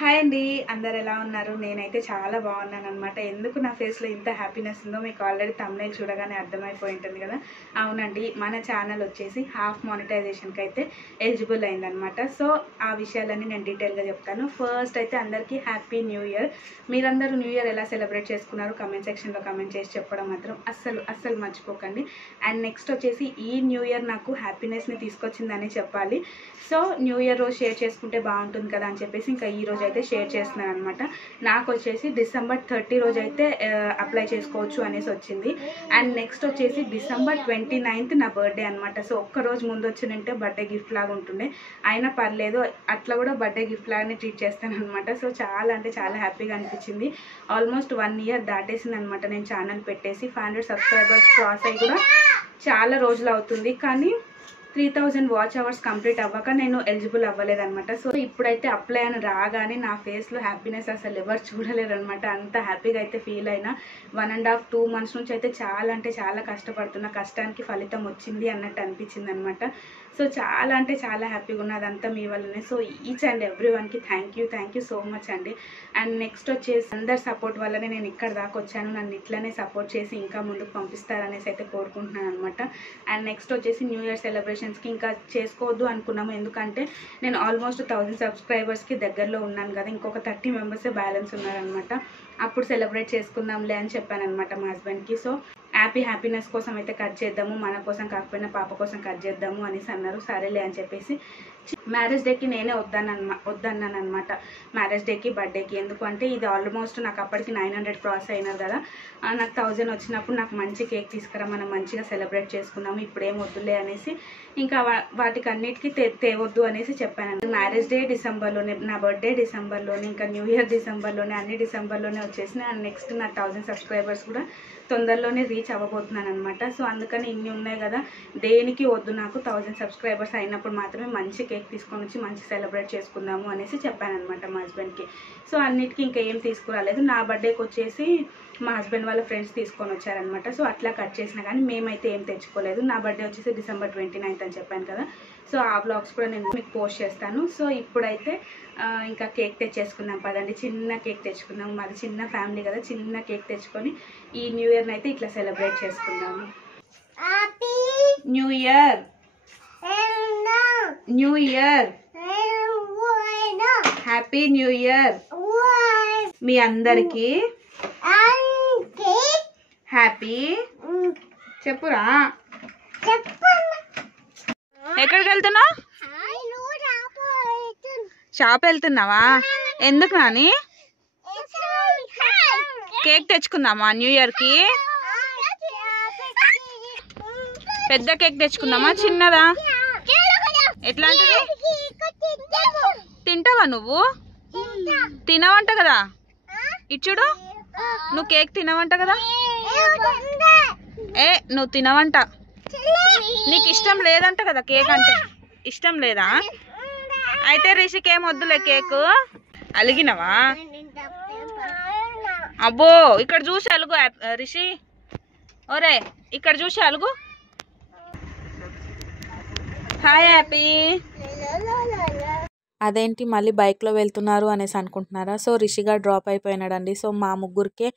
Hi అండి, అందరు ఎలా ఉన్నారు? నేనైతే చాలా బాగున్నాను అనమాట. ఎందుకు నా ఫేస్లో ఇంత హ్యాపీనెస్ ఉందో మీకు ఆల్రెడీ థంబ్నెయిల్ చూడగానే అర్థమైపోయి ఉంటుంది కదా. అవునండి, మన ఛానల్ వచ్చేసి హాఫ్ మానిటైజేషన్కి అయితే ఎలిజిబుల్ అయిందనమాట. సో ఆ విషయాలన్నీ నేను డీటెయిల్గా చెప్తాను. ఫస్ట్ అయితే అందరికీ హ్యాపీ న్యూ ఇయర్. మీరందరూ న్యూ ఇయర్ ఎలా సెలబ్రేట్ చేసుకున్నారు కామెంట్ సెక్షన్లో కామెంట్ చేసి చెప్పడం మాత్రం అస్సలు మర్చిపోకండి. అండ్ నెక్స్ట్ వచ్చేసి ఈ న్యూ ఇయర్ నాకు హ్యాపీనెస్ని తీసుకొచ్చిందని చెప్పాలి. సో న్యూ ఇయర్ రోజు షేర్ చేసుకుంటే బాగుంటుంది కదా అని చెప్పేసి ఇంకా ఈ రోజు అయితే షేర్ చేస్తున్నాను అనమాట. నాకు వచ్చేసి December 30 రోజు అయితే అప్లై చేసుకోవచ్చు అనేసి వచ్చింది. అండ్ నెక్స్ట్ వచ్చేసి December 29th నా బర్త్డే అనమాట. సో ఒక్కరోజు ముందు వచ్చినంటే బర్త్డే గిఫ్ట్ లాగా ఉంటుండే, అయినా పర్లేదు, అట్లా కూడా బర్త్డే గిఫ్ట్ లాగానే ట్రీట్ చేస్తాను అనమాట. సో చాలా అంటే చాలా హ్యాపీగా అనిపించింది. ఆల్మోస్ట్ 1 year దాటేసింది అనమాట నేను ఛానల్ పెట్టేసి. 500 సబ్స్క్రైబర్స్ క్రాస్ అయ్యి కూడా చాలా రోజులు అవుతుంది, కానీ 3000 వాచ్ అవర్స్ కంప్లీట్ అవ్వక నేను ఎలిజిబుల్ అవ్వలేదన్నమాట. సో ఇప్పుడైతే అప్లై అని రాగానే నా ఫేస్లో హ్యాపీనెస్ అసలు ఎవరు చూడలేరు అనమాట. అంత హ్యాపీగా అయితే ఫీల్ అయినా. 1.5-2 months నుంచి అయితే చాలా అంటే చాలా కష్టపడుతున్న, కష్టానికి ఫలితం వచ్చింది అన్నట్టు అనిపించింది అనమాట. సో చాలా అంటే చాలా హ్యాపీగా ఉన్నది, అదంతా మీ వల్లనే. సో ఈచ్ అండ్ ఎవ్రీ వన్కి థ్యాంక్ యూ సో మచ్ అండి. అండ్ నెక్స్ట్ వచ్చేసి అందరి సపోర్ట్ వల్లనే నేను ఇక్కడ దాకా వచ్చాను. నన్ను ఇట్లనే సపోర్ట్ చేసి ఇంకా ముందుకు పంపిస్తారనేసి అయితే కోరుకుంటున్నాను అనమాట. అండ్ నెక్స్ట్ వచ్చేసి న్యూ ఇయర్ సెలబ్రేషన్స్కి ఇంకా చేసుకోవద్దు అనుకున్నాము, ఎందుకంటే నేను ఆల్మోస్ట్ 1000 సబ్స్క్రైబర్స్కి దగ్గరలో ఉన్నాను కదా. ఇంకొక 30 మెంబర్సే బ్యాలెన్స్ ఉన్నారనమాట. అప్పుడు సెలబ్రేట్ చేసుకుందాంలే అని చెప్పాను అనమాట మా హస్బెండ్కి. సో హ్యాపీనెస్ కోసం అయితే కట్ చేద్దాము, మన కోసం కాకపోయినా పాప కోసం కట్ చేద్దాము అనేసి అన్నారు. సరేలే అని చెప్పేసి మ్యారేజ్ డేకి నేనే వద్దన్నాను అనమాట. మ్యారేజ్ డేకి బర్త్డేకి ఎందుకు అంటే ఇది ఆల్మోస్ట్ నాకు అప్పటికి 900 క్రాస్ అయినారు కదా. నాకు 1000 వచ్చినప్పుడు నాకు మంచి కేక్ తీసుకురా, మనం మంచిగా సెలబ్రేట్ చేసుకున్నాము, ఇప్పుడేం వద్దులే అనేసి ఇంకా వాటికి అన్నిటికీ తేవద్దు అనేసి చెప్పాను. మ్యారేజ్ డే డిసెంబర్లోనే, నా బర్త్డే డిసెంబర్లోనే, ఇంకా న్యూ ఇయర్ డిసెంబర్లోనే, అన్ని డిసెంబర్లోనే వచ్చేసిన. అండ్ నెక్స్ట్ నా 1000 సబ్స్క్రైబర్స్ కూడా తొందరలోనే రీచ్ అవ్వబోతున్నాను అనమాట. సో అందుకని ఇన్ని ఉన్నాయి కదా, దేనికి వద్దు, నాకు 1000 సబ్స్క్రైబర్స్ అయినప్పుడు మాత్రమే మంచి కేక్ తీసుకొని వచ్చి మంచి సెలబ్రేట్ చేసుకుందాము అనేసి చెప్పాను అనమాట మా హస్బెండ్కి. సో అన్నిటికీ ఇంకా ఏం తీసుకురాలేదు. నా బర్త్డేకి వచ్చేసి మా హస్బెండ్ వాళ్ళ ఫ్రెండ్స్ తీసుకొని వచ్చారనమాట. సో అట్లా కట్ చేసినా కానీ మేమైతే ఏం తెచ్చుకోలేదు. నా బర్త్డే వచ్చేసి December 29th అని చెప్పాను కదా. సో ఆ వ్లాగ్స్ కూడా నేను మీకు పోస్ట్ చేస్తాను. సో ఇప్పుడైతే ఇంకా కేక్ తెచ్చేసుకుందాం పదండి. చిన్న కేక్ తెచ్చుకుందాం, మాది చిన్న ఫ్యామిలీ కదా. చిన్న కేక్ తెచ్చుకొని ఈ న్యూ ఇయర్ని అయితే ఇట్లా సెలబ్రేట్ చేసుకుందాము. New year happy new year మీ అందరికి. హ్యాపీ చెప్పురా. ఎక్కడికి వెళ్తున్నావు? షాప్ వెళ్తున్నావా? ఎందుకు నాని? కేక్ తెచ్చుకుందామా న్యూ ఇయర్ కి? పెద్ద కేక్ తెచ్చుకుందామా చిన్నదా? ఎట్లాంటిది? తింటావా నువ్వు? తినవంట కదా. ఇచ్చుడు, నువ్వు కేక్ తినవంట కదా. నువ్వు తినవంట, నీకు ఇష్టం లేదంట కదా కేక్ అంటే. ఇష్టం లేదా? అయితే రిషికి ఏం వద్దులే కేకు. అలిగినవా? అబ్బో, ఇక్కడ చూసి అలుగు రిషి. ఒరే ఇక్కడ చూసి అలుగు. Hi happy. అదేంటి మళ్ళీ బైక్లో వెళ్తున్నారు అనేసి అనుకుంటున్నారా? సో రిషిగా డ్రాప్ అయిపోయినాడండి. సో మా ముగ్గురికే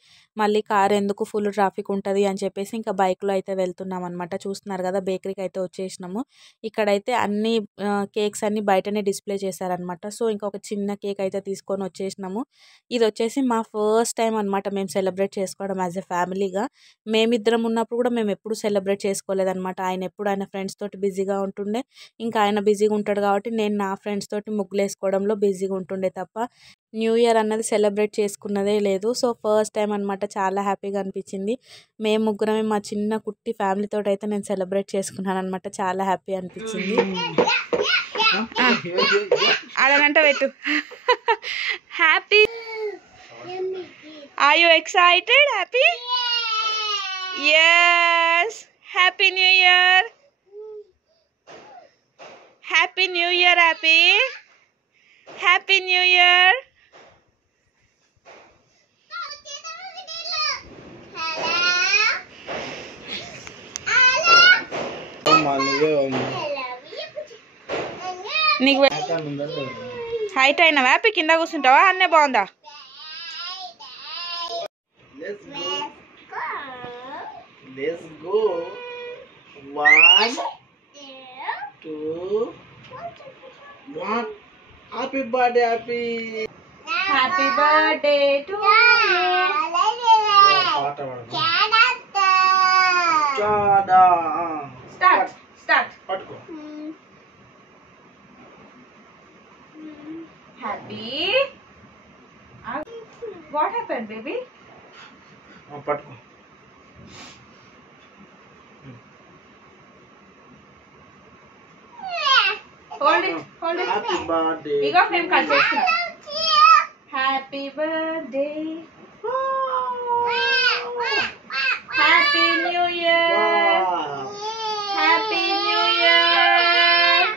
మళ్ళీ కార్ ఎందుకు, ఫుల్ ట్రాఫిక్ ఉంటుంది అని చెప్పేసి ఇంకా బైక్లో అయితే వెళ్తున్నాం అనమాట. చూస్తున్నారు కదా, బేకరీకి అయితే వచ్చేసినాము. ఇక్కడైతే అన్ని కేక్స్ అన్ని బయటనే డిస్ప్లే చేశారనమాట. సో ఇంకొక చిన్న కేక్ అయితే తీసుకొని వచ్చేసినాము. ఇది వచ్చేసి మా ఫస్ట్ టైం అనమాట మేము సెలబ్రేట్ చేసుకోవడం యాజ్ ఎ ఫ్యామిలీగా. మేమిద్దరం ఉన్నప్పుడు కూడా మేము ఎప్పుడు సెలబ్రేట్ చేసుకోలేదన్నమాట. ఆయన ఎప్పుడు ఆయన ఫ్రెండ్స్ తోటి బిజీగా ఉంటుండే, ఇంకా ఆయన బిజీగా ఉంటాడు కాబట్టి నేను నా ఫ్రెండ్స్ తోటి ముగ్గులేసుకోవడంలో బిజీగా ఉంటుండే తప్ప న్యూ ఇయర్ అన్నది సెలబ్రేట్ చేసుకున్నదే లేదు. సో ఫస్ట్ టైం అనమాట. చాలా హ్యాపీగా అనిపించింది. మేము ముగ్గురమే, మా చిన్న కుట్టి ఫ్యామిలీతో అయితే నేను సెలబ్రేట్ చేసుకున్నాను అనమాట. చాలా హ్యాపీ అనిపించింది. అడగంట పెట్టు. Happy. Are you excited? Happy? yes. Happy new year. Happy new year happy. Happy new year. నీకు హైట్ అయినావా హ్యాపీ? కింద కూర్చుంటావా? అన్నే బాగుందా? Let's go. 1, 2, 1. Happy birthday, happy. Happy birthday to Chada. Start start. పట్టుకో. Happy what happen baby? పట్టుకో. Hold it hold it. Happy birthday. ఇగో మేము కట్ చేస్తున్నాం. Happy birthday happy new year happy new year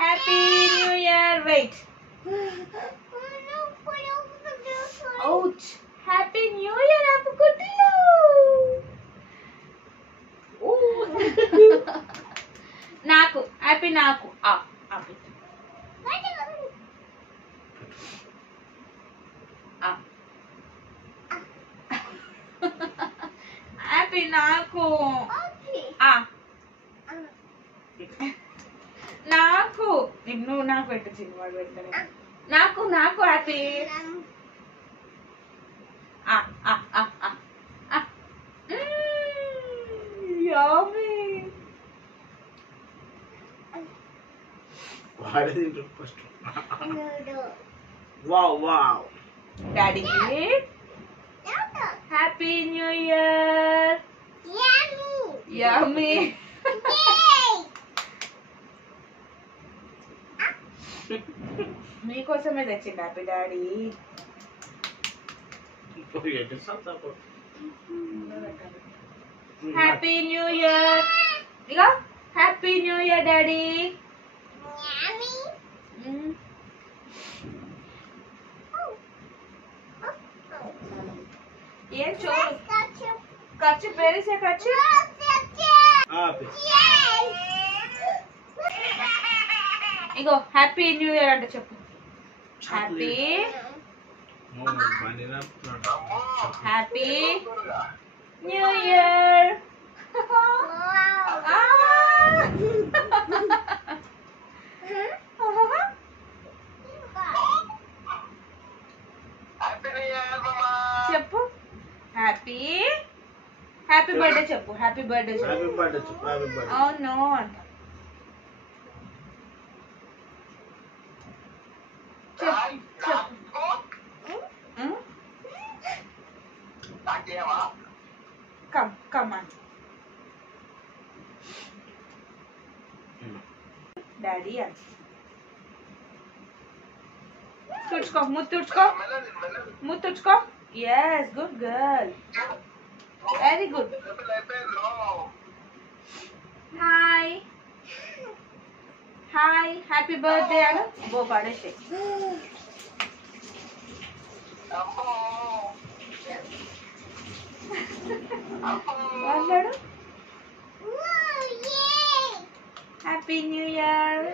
happy new year. Wait. Ouch. Happy new year అప్పుకుట్టిలు. నాకు happy నాకు happy నాకు నాకు నువ్వు నాకు పెట్టు చిన్నవాడు పెడతాను. నాకు నాకు హ్యాపీ. యమ్మీ. ఫస్ట్. Wow wow. డాడీకి హ్యాపీ న్యూ ఇయర్. యమ్మీ. మీకోసమే తెచ్చింది happy daddy. Happy new year. ఇక హ్యాపీ న్యూ ఇయర్ డాడీ. ఏం చూడు ఖర్చు పేరేసే ఖర్చు. ఇగో హ్యాపీ న్యూ ఇయర్ అంటే చెప్పు. Happy happy new year. చెప్పు హ్యాపీ హ్యాపీ బర్త్డే చెప్పు. హ్యాపీ బర్త్డే చెప్పు. అవును అంట. Come on. Daddy, yes. తుడుచుకో ముద్దు తుడుచుకో ముద్దు తుడుచుకో. Yes, good girl. Very good. Hi. Hi, happy birthday అను. బో పడేసే. అన్నాడు హ్యాపీ న్యూ ఇయర్.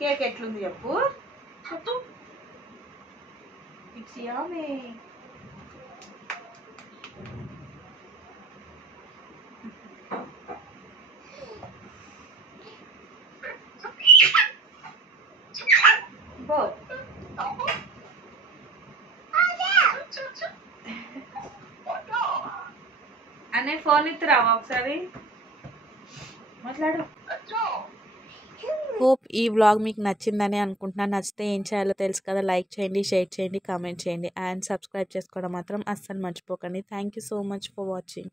కేక్ ఎట్లుంది చెప్పు. చెప్పు. It's yummy. బోత్. అనే ఫోన్ ఇస్తురావా ఒకసారి మాట్లాడు. హోప్ ఈ వ్లాగ్ మీకు నచ్చిందని అనుకుంటున్నాను. నచ్చితే ఏం చేయాలో తెలుసు కదా. లైక్ చేయండి, షేర్ చేయండి, కామెంట్ చేయండి అండ్ సబ్స్క్రైబ్ చేసుకోవడం మాత్రం అస్సలు మర్చిపోకండి. Thank you so much for watching.